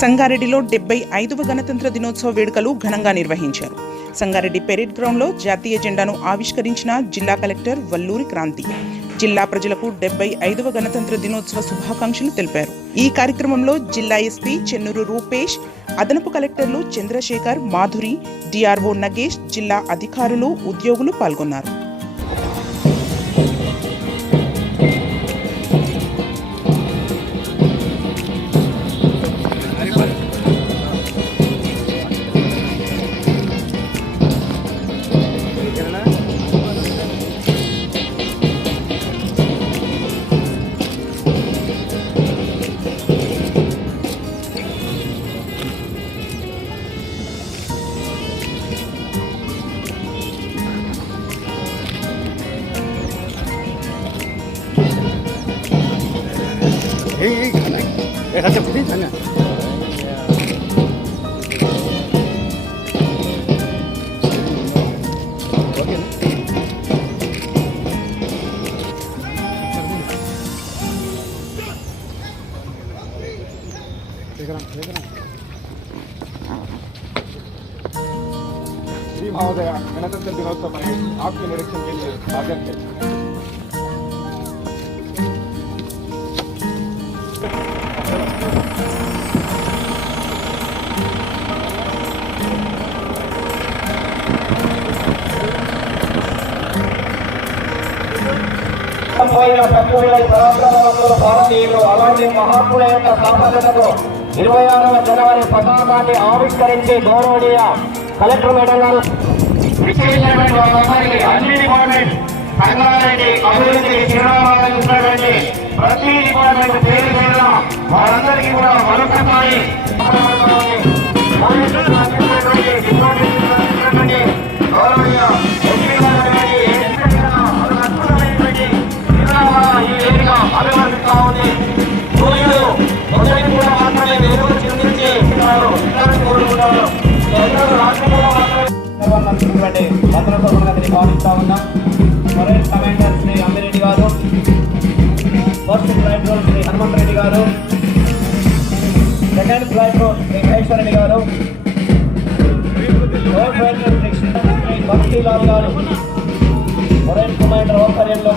సంగారెడ్డిలో 75వ గణతంత్ర దినోత్సవ వేడుకలు ఘనంగా నిర్వహించారు. సంగారెడ్డి పెరేడ్ గ్రౌండ్లో జాతీయ జెండాను ఆవిష్కరించిన జిల్లా కలెక్టర్ వల్లూరి క్రాంతి జిల్లా ప్రజలకు 75వ గణతంత్ర దినోత్సవ శుభాకాంక్షలు తెలిపారు. ఈ కార్యక్రమంలో జిల్లా ఎస్పీ చెన్నూరు రూపేష్, అదనపు కలెక్టర్లు చంద్రశేఖర్, మాధురి, డిఆర్ఓ నగేష్, జిల్లా అధికారులు, ఉద్యోగులు పాల్గొన్నారు. अच्छा बुद्धि था ना श्री महोदय गणतंत्र दिनोत्सव में आपके निरीक्षण के लिए स्वागत है. భారతీయులు అలాంటి మహాత్ముల యొక్క స్థాపనకు 26వ జనవరి పతాకాన్ని ఆవిష్కరించి గౌరవనీయ కలెక్టర్ మేడం గారు అన్ని డిపార్ట్మెంట్ సంగారెడ్డి అభివృద్ధికి చిరునామాగా చూసినటువంటి ప్రతి డిపార్ట్మెంట్ పేరు పేరున వారందరికీ కూడా మరొకసారి గౌరవనీయ అభివర్తిస్తా ఉంది. సూర్యుడు మొదటి కూడా మాత్రమే వెలుగు చిందించి కోరుకుంటారు. మంత్రుల సభ్యులని భావిస్తా ఉన్నాం. Forest commander Shri Ammireddy garu, first flight road Shri Hanumanth Reddy garu, second flight road Shri Maheshwarreddy garu, third flight road Shri Bhaktilal garu forest commander ఆధ్వర్యంలో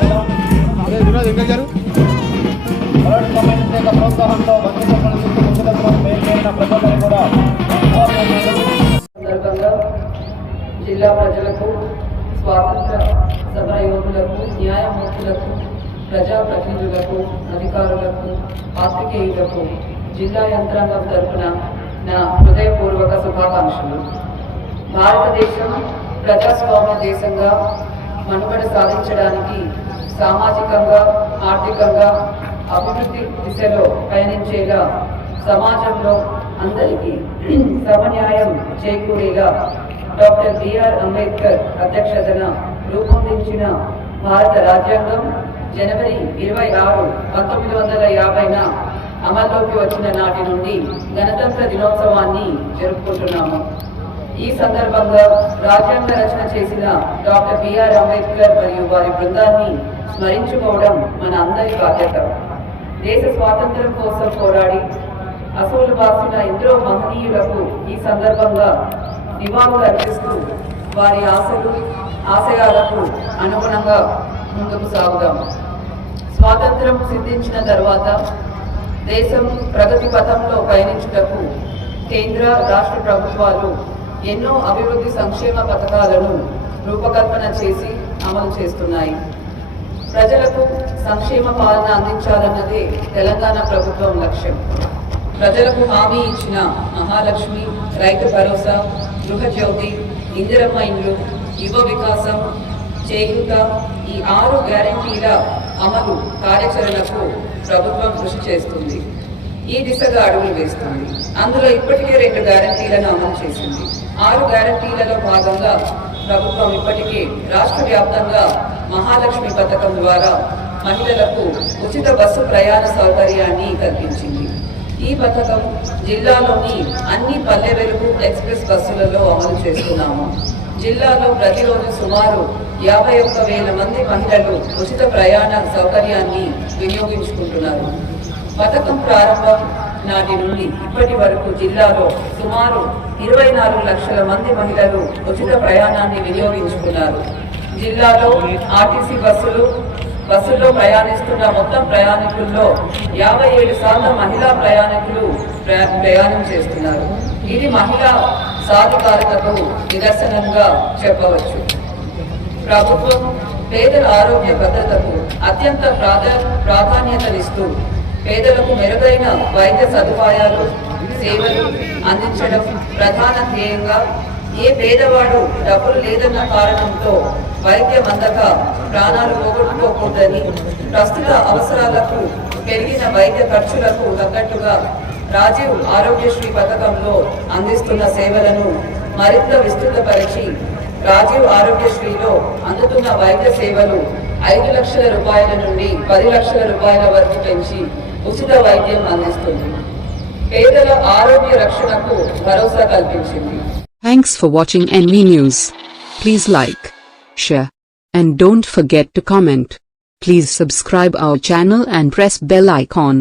ప్రోత్సాహంతో సందర్భంగా జిల్లా ప్రజలకు, స్వాతంత్ర సమర యోధులకు, న్యాయమూర్తులకు, ప్రజాప్రతినిధులకు, అధికారులకు, పాత్రికేయులకు జిల్లా యంత్రాంగం తరఫున నా హృదయపూర్వక శుభాకాంక్షలు. భారతదేశం ప్రజాస్వామ్య దేశంగా మనుగడ సాధించడానికి సామాజికంగా, ఆర్థికంగా అభివృద్ధి దిశలో పయనించేలా సమాజంలో అందరికీ సమన్యాయం చేకూరేలా డాక్టర్ బిఆర్ అంబేద్కర్ అధ్యక్షతన రూపొందించిన భారత రాజ్యాంగం జనవరి 26, 1950న అమల్లోకి వచ్చిన నాటి నుండి గణతంత్ర దినోత్సవాన్ని జరుపుకుంటున్నాము. ఈ సందర్భంగా రాజ్యాంగ రచన చేసిన డాక్టర్ బిఆర్ అంబేద్కర్ మరియు వారి బృందాన్ని స్మరించుకోవడం మన అందరి బాధ్యత. దేశ స్వాతంత్ర్యం కోసం పోరాడి అసూలు బాసిన ఎందరో మహనీయులకు ఈ సందర్భంగా నివాళులు అర్పిస్తూ వారి ఆశయాలకు అనుగుణంగా ముందుకు సాగుదాం. స్వాతంత్ర్యం సిద్ధించిన తర్వాత దేశం ప్రగతి పథంలో పయనించుటకు కేంద్ర, రాష్ట్ర ప్రభుత్వాలు ఎన్నో అభివృద్ధి సంక్షేమ పథకాలను రూపకల్పన చేసి అమలు చేస్తున్నాయి. ప్రజలకు సంక్షేమ పాలన అందించాలన్నదే తెలంగాణ ప్రభుత్వం లక్ష్యం. ప్రజలకు హామీ ఇచ్చిన మహాలక్ష్మి, రైతు భరోసా, గృహజ్యోతి, ఇందిరమ్మ ఇండ్లు, యువ వికాసం, చేయూత ఈ 6 గ్యారంటీల అమలు కార్యాచరణకు ప్రభుత్వం కృషి చేస్తుంది. ఈ దిశగా అడుగులు వేస్తుంది. అందులో ఇప్పటికే 2 గ్యారంటీలను అమలు చేసింది. 6 గ్యారంటీలలో భాగంగా ప్రభుత్వం ఇప్పటికే రాష్ట్ర వ్యాప్తంగా మహాలక్ష్మి పథకం ద్వారా మహిళలకు ఉచిత బస్సు ప్రయాణ సౌకర్యాన్ని కల్పించింది. ఈ పథకం జిల్లాలోని అన్ని పల్లె వెలుగు ఎక్స్ప్రెస్ బస్సులలో అమలు చేస్తున్నాము. జిల్లాలో ప్రతిరోజు సుమారు 51,000 మంది మహిళలు ఉచిత ప్రయాణ సౌకర్యాన్ని వినియోగించుకుంటున్నారు. పథకం ప్రారంభం నాటి నుండి ఇప్పటి వరకు జిల్లాలో సుమారు 24 లక్షల మంది మహిళలు ఉచిత ప్రయాణాన్ని వినియోగించుకున్నారు. జిల్లాలో ఆర్టీసీ బస్సుల్లో ప్రయాణిస్తున్న మొత్తం ప్రయాణికుల్లో 57% మహిళా ప్రయాణికులు ప్రయాణం చేస్తున్నారు. ఇది మహిళా సాధికారతకు నిదర్శనంగా చెప్పవచ్చు. ప్రభుత్వం పేదల ఆరోగ్య భద్రతకు అత్యంత ప్రాధాన్యతనిస్తూ పేదలకు మెరుగైన వైద్య సదుపాయాలు సేవలు అందించడం ప్రధాన ధ్యేయంగా ఏ పేదవాడు డబ్బులు లేదన్న కారణంతో వైద్యం అందక ప్రాణాలు పోగొట్టుకోకూడదని ప్రస్తుత అవసరాలకు పెరిగిన వైద్య ఖర్చులకు తగ్గట్టుగా రాజీవ్ ఆరోగ్యశ్రీ పథకంలో అందిస్తున్న సేవలను మరింత విస్తృతపరిచి రాజీవ్ ఆరోగ్యశ్రీలో అందుతున్న వైద్య సేవలు 5 లక్షల రూపాయల నుండి 10 లక్షల రూపాయల వరకు పెంచి ఉచిత వైద్యం అందిస్తుంది. పేదల ఆరోగ్య రక్షణకు భరోసా కల్పించింది. Thanks for watching NV News. Please like, share, and don't forget to comment. Please subscribe our channel and press bell icon.